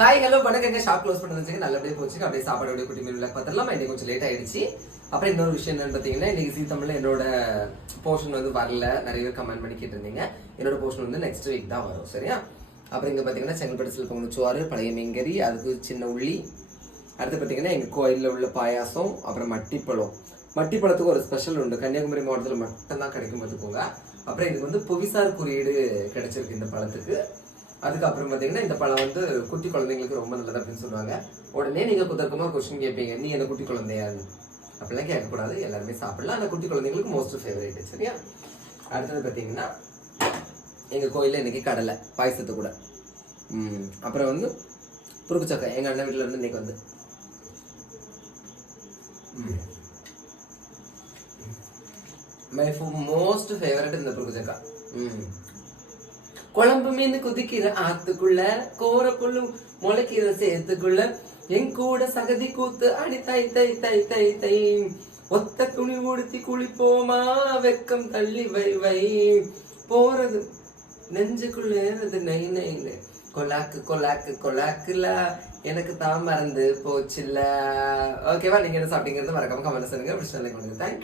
Hi hello வணக்கங்க. Shop close பண்ணி வச்சுங்க, நல்லபடியே போச்சுங்க. அப்படியே சாப்பாடு குட்டி மீன் பார்த்துடலாம். இன்னைக்கு கொஞ்சம் லேட் ஆயிடுச்சு. அப்புறம் இன்னொரு விஷயம் என்னன்னு பார்த்தீங்கன்னா, இன்னைக்கு ஜீ தமிழ்ல என்னோட போர்ஷன் வந்து வரல. நிறைய பேர் கமெண்ட் பண்ணி கேட்டிருந்தீங்க. என்னோட போர்ஷன் வந்து நெக்ஸ்ட் வீக் தான் வரும், சரியா? அப்புறம் இங்கே பார்த்தீங்கன்னா செங்கல்பட்டு சில்பங்குச்சோறு, பழைய மீன்கறி, அதுக்கு சின்ன உள்ளி. அடுத்து பார்த்தீங்கன்னா எங்கள் கோயிலில் உள்ள பாயாசம், அப்புறம் மட்டிப்பழம். மட்டிப்பழத்துக்கு ஒரு ஸ்பெஷல் உண்டு, கன்னியாகுமரி மாவட்டத்தில் மட்டும்தான் கிடைக்கும் பார்த்துக்கோங்க. அப்புறம் இதுக்கு வந்து புவிசார் குறியீடு கிடைச்சிருக்கு இந்த பழத்துக்கு. அதுக்கப்புறம் பார்த்தீங்கன்னா இந்த பழம் வந்து குட்டி குழந்தைங்களுக்கு ரொம்ப நல்லது அப்படின்னு சொல்லுவாங்க. உடனே நீங்கள் குதர்க்கமாக கொஸ்டின் கேட்பீங்க, நீ என்ன குட்டி குழந்தையான்னு. அப்படிலாம் கேட்கக்கூடாது, எல்லாருமே சாப்பிடலாம். ஆனால் குட்டி குழந்தைங்களுக்கு மோஸ்ட் ஃபேவரேட், சரியா? அடுத்தது பார்த்தீங்கன்னா எங்கள் கோயிலில் இன்னைக்கு கடலை பாயசத்து கூட. அப்புறம் வந்து புருக்கு சக்கை எங்கள் அண்ணன் வீட்டில் இருந்து இன்னைக்கு வந்து மை மோஸ்ட் ஃபேவரட் இந்த புருக்கு சக்கா. குழம்பு மீன் குதிக்கிற ஆத்துக்குள்ள, கோர புல்லு முளைக்கிற சேத்துக்குள்ள, என் கூட சகதி கூத்து அடி தை தை தை தை தை, ஒத்த துணி உடுத்தி குளிப்போமா, வெக்கம் தள்ளி வை வை, போறது நெஞ்சுக்குள்ள ஏறது நை நைன்னு, கொலாக்கு கொலாக்கு கொலாக்குல எனக்கு தான் மறந்து போச்சுல்ல. ஓகேவா? நீங்க என்ன சாப்பிட்டீங்கிறது மறக்காம கமெண்ட் பண்ணுங்க. தேங்க்யூ.